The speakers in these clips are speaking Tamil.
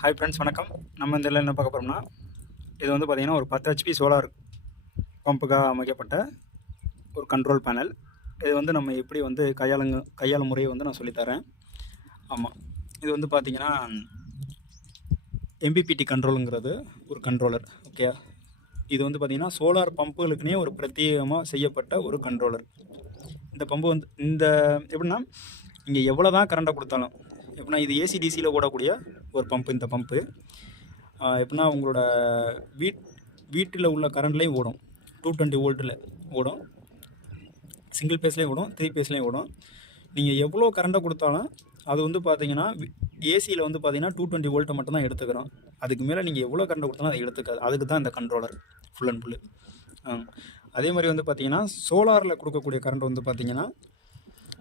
ஹாய் ஃப்ரெண்ட்ஸ், வணக்கம். நம்ம இந்த இதில் என்ன பார்க்க போகிறோம்னா, இது வந்து பார்த்திங்கன்னா ஒரு 10 HP சோலார் பம்புக்காக அமைக்கப்பட்ட ஒரு கண்ட்ரோல் பேனல். இது வந்து நம்ம எப்படி வந்து கையாளும் முறையை வந்து நான் சொல்லித்தரேன். ஆமாம், இது வந்து பார்த்திங்கன்னா MPPT கண்ட்ரோலுங்கிறது ஒரு கண்ட்ரோலர். ஓகே, இது வந்து பார்த்திங்கன்னா சோலார் பம்புகளுக்குனே ஒரு பிரத்யேகமாக செய்யப்பட்ட ஒரு கண்ட்ரோலர். இந்த பம்பு வந்து எப்படின்னா, இங்கே எவ்வளோ தான் கரண்ட்டை கொடுத்தாலும், எப்படின்னா இது AC/DCயில் ஓடக்கூடிய ஒரு பம்பு. இந்த பம்பு எப்படின்னா உங்களோட வீட்டில் உள்ள கரண்ட்லேயும் ஓடும். 220 வோல்ட்டில் ஓடும், சிங்கிள் பேஸ்லேயும் ஓடும், 3 பேஸ்லேயும் ஓடும். நீங்கள் எவ்வளோ கரண்ட்டை கொடுத்தாலும் அது வந்து பார்த்தீங்கன்னா ஏசியில் வந்து பார்த்தீங்கன்னா 220 வோல்ட்டை மட்டும் தான் எடுத்துக்கிறோம். அதுக்கு மேலே நீங்கள் எவ்வளோ கரண்ட்டை கொடுத்தாலும் அதை எடுத்துக்காது. அதுக்கு தான் இந்த கண்ட்ரோலர் ஃபுல் அண்ட் ஃபுல்லு. அதே மாதிரி வந்து பார்த்தீங்கன்னா சோலாரில் கொடுக்கக்கூடிய கரண்ட் வந்து பார்த்தீங்கன்னா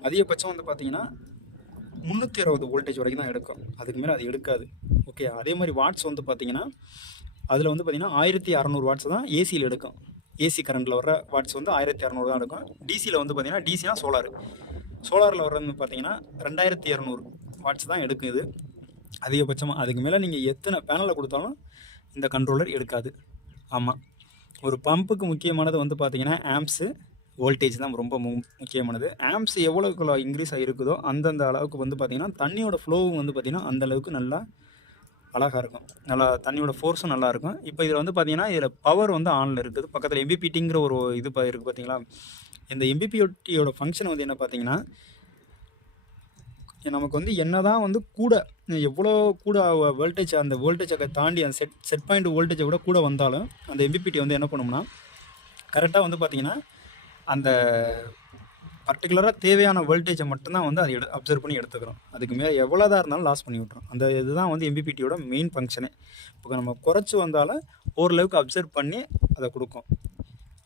அதிகபட்சம் வந்து பார்த்தீங்கன்னா 360 வோல்டேஜ் வரைக்கும் தான் எடுக்கும். அதுக்கு மேலே அது எடுக்காது. ஓகே, அதே மாதிரி வாட்ஸ் வந்து பார்த்தீங்கன்னா அதில் வந்து பார்த்தீங்கன்னா 1600 வாட்ஸ் தான் ஏசியில் எடுக்கும். ஏசி கரண்ட்டில் வர வாட்ஸ் வந்து 1600 தான் எடுக்கும். டிசியில் வந்து பார்த்தீங்கன்னா டிசினா சோலாரில் வர்றது பார்த்தீங்கன்னா 2200 வாட்ஸ் தான் எடுக்கும். இது அதிகபட்சமாக. அதுக்கு மேலே நீங்கள் எத்தனை பேனலில் கொடுத்தாலும் இந்த கண்ட்ரோலர் எடுக்காது. ஆமாம், ஒரு பம்புக்கு முக்கியமானது வந்து பார்த்தீங்கன்னா ஆம்ப்ஸு, வோல்டேஜ் தான் ரொம்ப முக்கியமானது. ஆம்ப்ஸ் எவ்வளோக்கு இன்க்ரீஸ் ஆகிருக்குதோ அந்தந்த அளவுக்கு வந்து பார்த்திங்கன்னா தண்ணியோட ஃப்ளோவும் வந்து பார்த்திங்கன்னா அந்தளவுக்கு நல்லா அழகாக இருக்கும். நல்லா தண்ணியோட ஃபோர்ஸும் நல்லாயிருக்கும். இப்போ இதில் வந்து பார்த்திங்கன்னா இதில் பவர் வந்து ஆனில் இருக்குது. பக்கத்தில் MPPTங்கிற ஒரு இது இருக்குது பார்த்தீங்களா. இந்த MPPTயோட ஃபங்க்ஷன் வந்து என்ன பார்த்தீங்கன்னா, நமக்கு வந்து என்ன தான் வந்து எவ்வளோ கூட வோல்டேஜ், அந்த வோல்டேஜை தாண்டி அந்த செட் பாயிண்ட் வோல்டேஜை விட கூட வந்தாலும் அந்த MPPT வந்து என்ன பண்ணும்னா கரெக்டாக வந்து பார்த்திங்கன்னா அந்த பர்டிகுலராக தேவையான வோல்டேஜை மட்டும்தான் வந்து அதை அப்சர்வ் பண்ணி எடுத்துக்கிறோம். அதுக்கு மேலே எவ்வளோதான் இருந்தாலும் லாஸ் பண்ணி விட்றோம். அந்த இதுதான் வந்து MPPTயோட மெயின் ஃபங்க்ஷனே. இப்போ நம்ம குறைச்சி வந்தாலும் ஓரளவுக்கு அப்சர்வ் பண்ணி அதை கொடுக்கும்.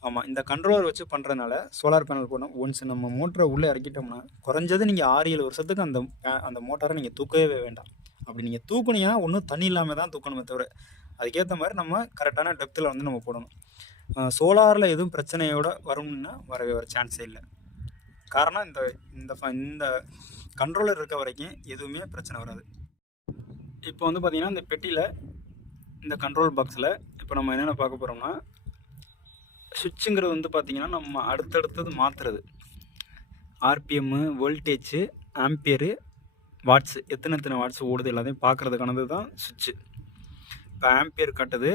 ஆமாம், இந்த கண்ட்ரோலர் வச்சு பண்ணுறதுனால சோலார் பேனல் போனோம் ஒன்ஸ் நம்ம மோட்டரை உள்ளே இறக்கிட்டோம்னா குறைஞ்சது நீங்கள் 6-7 வருஷத்துக்கு அந்த மோட்டாரை நீங்கள் தூக்கவே வேண்டாம். அப்படி நீங்கள் தூக்குனீங்கன்னா ஒன்றும் தண்ணி இல்லாமல் தான் தூக்கணுமே தவிர, அதுக்கேற்ற மாதிரி நம்ம கரெக்டான டெப்த்தில் வந்து நம்ம போடணும். சோலாரில் எதுவும் பிரச்சனையோட வரும்னா வரவே வர சான்ஸே இல்லை. காரணம் இந்த கண்ட்ரோலர் இருக்க வரைக்கும் எதுவுமே பிரச்சனை வராது. இப்போ வந்து பார்த்திங்கன்னா இந்த பெட்டியில், இந்த கண்ட்ரோல் பாக்ஸில் இப்போ நம்ம என்னென்ன பார்க்க போகிறோம்னா, சுவிட்சுங்கிறது வந்து பார்த்திங்கன்னா நம்ம அடுத்தடுத்தது மாற்றுறது. RPM, வோல்டேஜு, ஆம்பியரு, வாட்ஸு, எத்தனை வாட்ஸ் ஓடுது எல்லாத்தையும் பார்க்குறதுக்கானது தான் சுவிட்சு. இப்போ ஆம்பியர் காட்டுது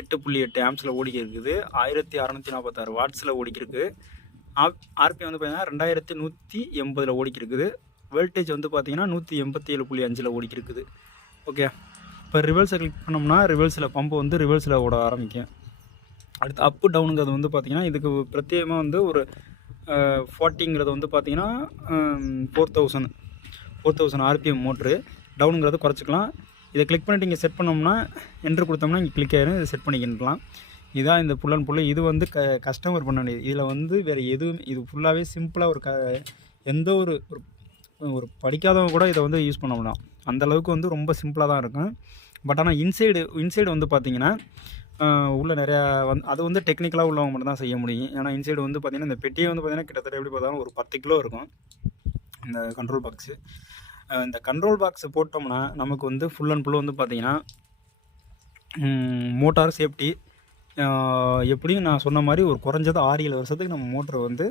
8.8 ஆம்ஸில் ஓடிக்கிருக்குது, 1646 வாட்ஸில் ஓடிக்கிருக்கு. RPM வந்து பார்த்திங்கன்னா 2180 ஓடிக்கிருக்குது. வோல்டேஜ் வந்து பார்த்திங்கன்னா 187.5 ஓடிக்கிருக்குது. ஓகே, இப்போ ரிவர்ஸை கிளிக் பண்ணோம்னா ரிவர்ஸில் பம்பு வந்து ரிவர்ஸில் ஓட ஆரம்பிக்கும். அடுத்து அப்பு டவுனுங்கிறது வந்து பார்த்திங்கன்னா இதுக்கு பிரத்யேகமாக வந்து ஒரு 40ங்கிறது வந்து பார்த்திங்கன்னா 4000 RPM மோட்ரு. டவுனுங்கிறது குறைச்சிக்கலாம். இதை கிளிக் பண்ணிட்டு இங்கே செட் பண்ணோம்னா என்ட்ரு கொடுத்தோம்னா இங்கே கிளிக் ஆயிரும். இதை செட் பண்ணிக்கலாம். இதுதான் இந்த ஃபுல் அண்ட் ஃபுல்லு. இது வந்து கஸ்டமர் பண்ண வேண்டியது. இதில் வந்து வேறு எதுவும், இது ஃபுல்லாகவே சிம்பிளாக எந்த ஒரு படிக்காதவங்க கூட இதை வந்து யூஸ் பண்ண முடியும். அந்தளவுக்கு வந்து ரொம்ப சிம்பிளாக தான் இருக்கும். பட் ஆனால் இன்சைடு வந்து பார்த்திங்கன்னா உள்ளே நிறையா அது வந்து டெக்னிக்கலாக உள்ளவங்க மட்டும் தான் செய்ய முடியும். ஏன்னா இன்சைடு வந்து பார்த்திங்கன்னா இந்த பெட்டியை வந்து பார்த்திங்கன்னா கிட்டத்தட்ட எப்படி பார்த்தாலும் ஒரு 10 கிலோ இருக்கும் இந்த கண்ட்ரோல் பாக்ஸு. இந்த கண்ட்ரோல் பாக்ஸு போட்டோம்னா நமக்கு வந்து ஃபுல் அண்ட் ஃபுல்லு வந்து பார்த்திங்கன்னா மோட்டார் சேஃப்டி. எப்படியும் நான் சொன்ன மாதிரி ஒரு குறைஞ்சது 6-7 வருஷத்துக்கு நம்ம மோட்டரை வந்து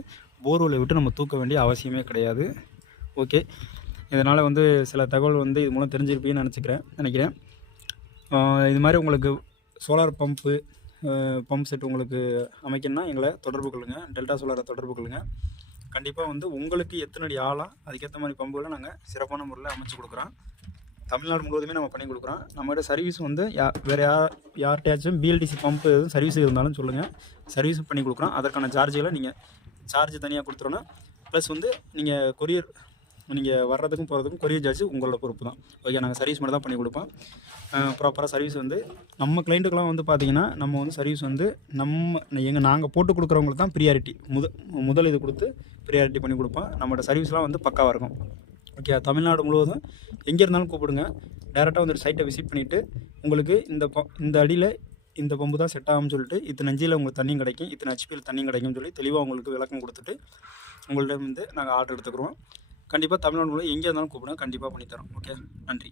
போர்வெல்லை விட்டு நம்ம தூக்க வேண்டிய அவசியமே கிடையாது. ஓகே, இதனால் வந்து சில தகவல் வந்து இது மூலம் தெரிஞ்சிருப்பீங்கன்னு நினைக்கிறேன். இது மாதிரி உங்களுக்கு சோலார் பம்ப் செட் உங்களுக்கு அமைக்கணும்னா எங்களை தொடர்பு கொள்ளுங்கள். டெல்டா சோலாரை தொடர்பு கொள்ளுங்கள். கண்டிப்பாக வந்து உங்களுக்கு எத்தனை அடி ஆழம் அதுக்கேற்ற மாதிரி பம்புகளை நாங்கள் சிறப்பான முறையில் அமைச்சு கொடுக்குறோம். தமிழ்நாடு முழுவதுமே நம்ம பண்ணி கொடுக்குறோம். நம்மகிட்ட சர்வீஸ் வந்து வேறு யார்கிட்டயாச்சும் BLDC பம்பு எதுவும் சர்வீஸ் இருந்தாலும் சொல்லுங்கள், சர்வீஸும் பண்ணி கொடுக்குறோம். அதற்கான சார்ஜுகளை நீங்கள் சார்ஜ் தனியாக கொடுத்துருன்னா, ப்ளஸ் வந்து நீங்கள் கொரியர் வர்றதுக்கும் போகிறதுக்கும் கொரியர் சார்ஜ் உங்களோட பொறுப்பு தான். ஓகே, நாங்கள் சர்வீஸ் மட்டும் தான் பண்ணி கொடுப்போம். ப்ராப்பராக சர்வீஸ் வந்து நம்ம கிளைண்ட்டுக்கெலாம் வந்து பார்த்திங்கன்னா நம்ம வந்து சர்வீஸ் வந்து நாங்கள் போட்டு கொடுக்குறவங்களுக்கு தான் ப்ரியாரிட்டி முதல் இது கொடுத்து ப்ரியாரிட்டி பண்ணி கொடுப்போம். நம்மளோட சர்வீஸ்லாம் வந்து பக்காவாக இருக்கும். ஓகே, தமிழ்நாடு முழுவதும் எங்கே இருந்தாலும் கூப்பிடுங்க. டேரெக்டாக வந்துட்டு சைட்டை விசிட் பண்ணிவிட்டு உங்களுக்கு இந்த அடியில் இந்த பம்பு தான் செட் ஆகும்னு சொல்லிட்டு இத்தனை அஞ்சில் உங்களுக்கு தண்ணியும் கிடைக்கும், இத்தனை HPயில் தண்ணியும் கிடைக்கும்னு சொல்லி தெளிவாக உங்களுக்கு விளக்கம் கொடுத்துட்டு உங்கள்கிட்ட வந்து நாங்கள் ஆர்டர் எடுத்துக்கிறோம். கண்டிப்பாக தமிழ்நாடு முழுவதும் எங்கே இருந்தாலும் கூப்பிடுங்க, கண்டிப்பாக பண்ணித்தரோம். ஓகே, நன்றி.